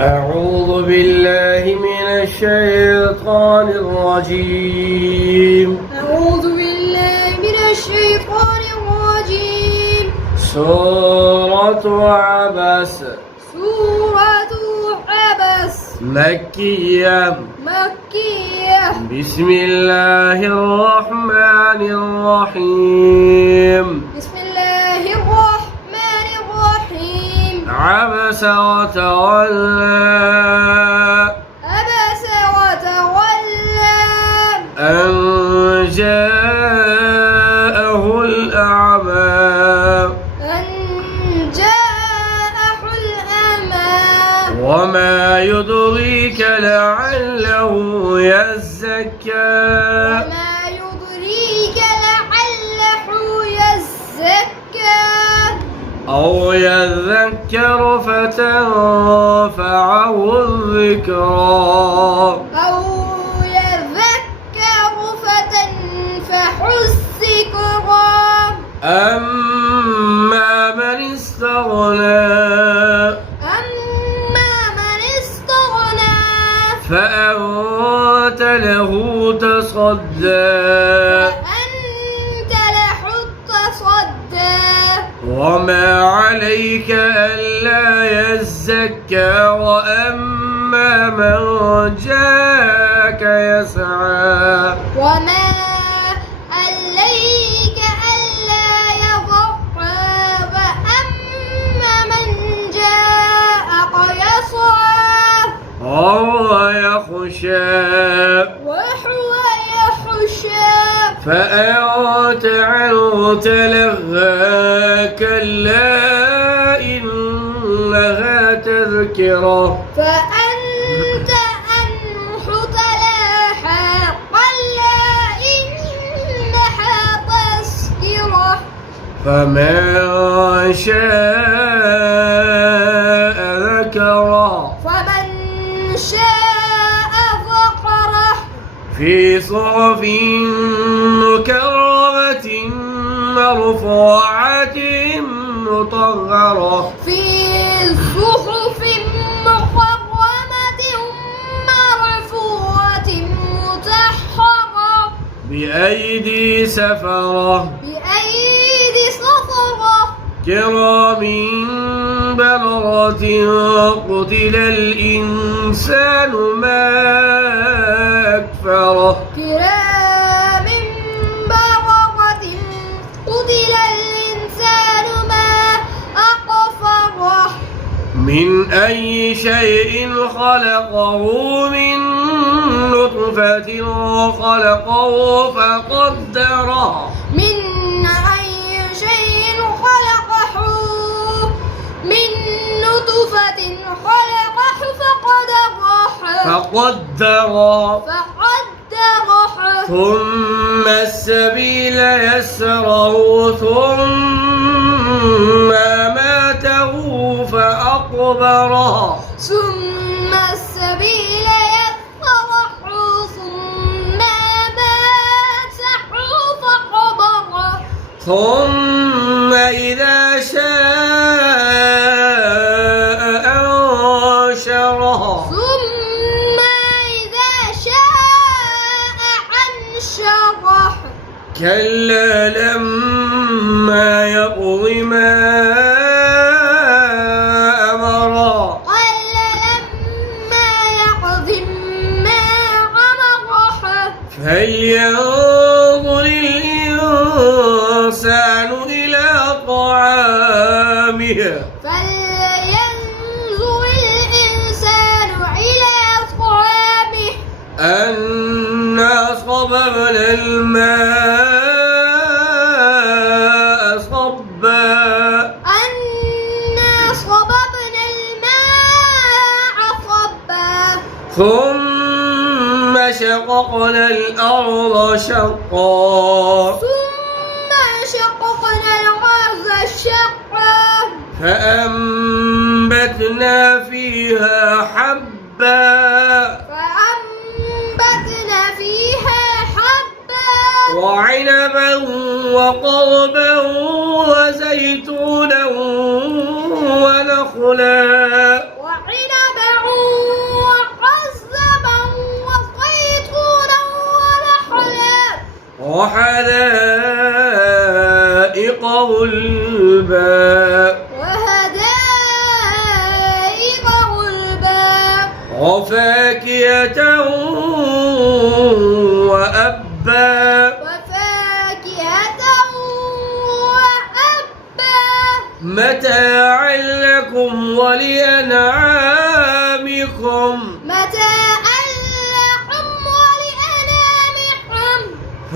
أعوذ بالله من الشيطان الرجيم. أعوذ بالله من الشيطان الرجيم. سورة عبس. سورة عبس مكية. بسم الله الرحمن الرحيم. بسم الله الرحمن الرحيم. عبس وتولى. عبس وتولى أن جاءه الأعمى. أن جاءه الأعمى. وما يدريك لعله يزكى. وما يدريك لعله يزكى أو يذكر فتنفعه الذكرى. أو يذكر فتنفعه الذكرى. أما من استغنى. أما من استغنى فأنت له تصدى. فأنت له تصدى. وما عليك ألا يزكى. وأما من جاءك يسعى. وما عليك ألا يضحى. وأما من جاءك يسعى وهو يخشى. وهو يخشى. فأنت عنه تلهى. كلا إنها تذكرة. فأنت عنه تلاحى. كلا إنها تذكرة. فمن شاء ذكره. فمن شاء ذكره في صحف مكرمة مرفوعة مطهرة. في صحف مكرمة مرفوعة مطهرة بأيدي سفرة. بأيدي سفرة كرام بررة. قتل الإنسان ما أكفره. كرام بررة. قتل الإنسان ما أكفره. من أي شيء خلقه. من نطفة خلقه فقدره. من أي شيء خلقه. من نطفة خلقه فقدره. ثم السبيل يسره. ثم أماته فأقبره. ثم السبيل يسره. ثم أماته فقبره. ثم إذا شاء أنشره. ثم إذا شاء أنشره. كلا لما يقض ما أمره. قل لما يقض ما أمره. فلينظر الإنسان إلى طعامه. فلينظر الإنسان إلى طعامه. أنا صببنا الماء صبا. أنا صببنا الماء صبا. ثم شققنا الأرض شقا. ثم شققنا الأرض شقا. فأنبتنا فيها حبا. فأنبتنا فيها حبا. وعنبا وقضبا وزيتونا ونخلا. وعنبا وحدائق غلبا وحدائق غلبا وفاكهة وأبا وفاكهة وأبا متاعا لكم ولأنعامكم متاعا لكم ولأنعامكم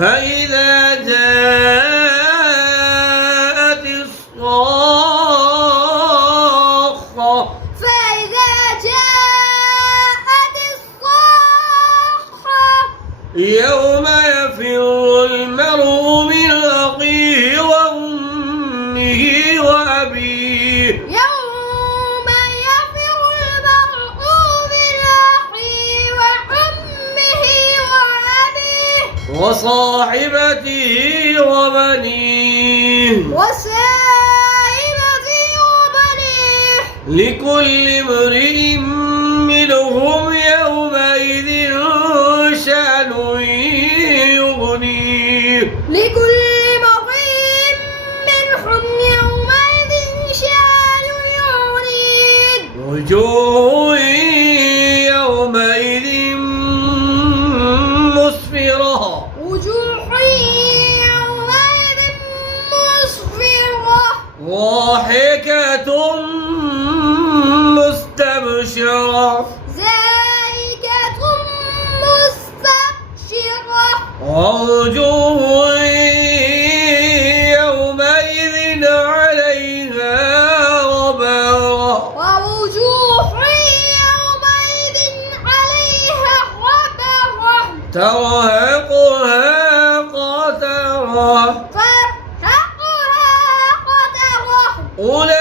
فإذا جاءت الصاخة فإذا جاءت الصاخة يوم يفر المرء من أخيه وأمه وأبيه يوم يفر المرء من أخيه وأمه وأبيه وصاحبته وبنيه وصاحبته وبنيه لكل امرئ منهم يومئذ شأن يغنيه لكل امرئ منهم يومئذ شأن يغنيه وجوه يومئذ مسفرة وجوه يومئذ مسفرة ضاحكة مستبشرة زائكة مستبشرة ووجوه يومئذ عليها غبرة ووجوه يومئذ عليها غبرة ترهقها قترة ترهقها قترة أولئك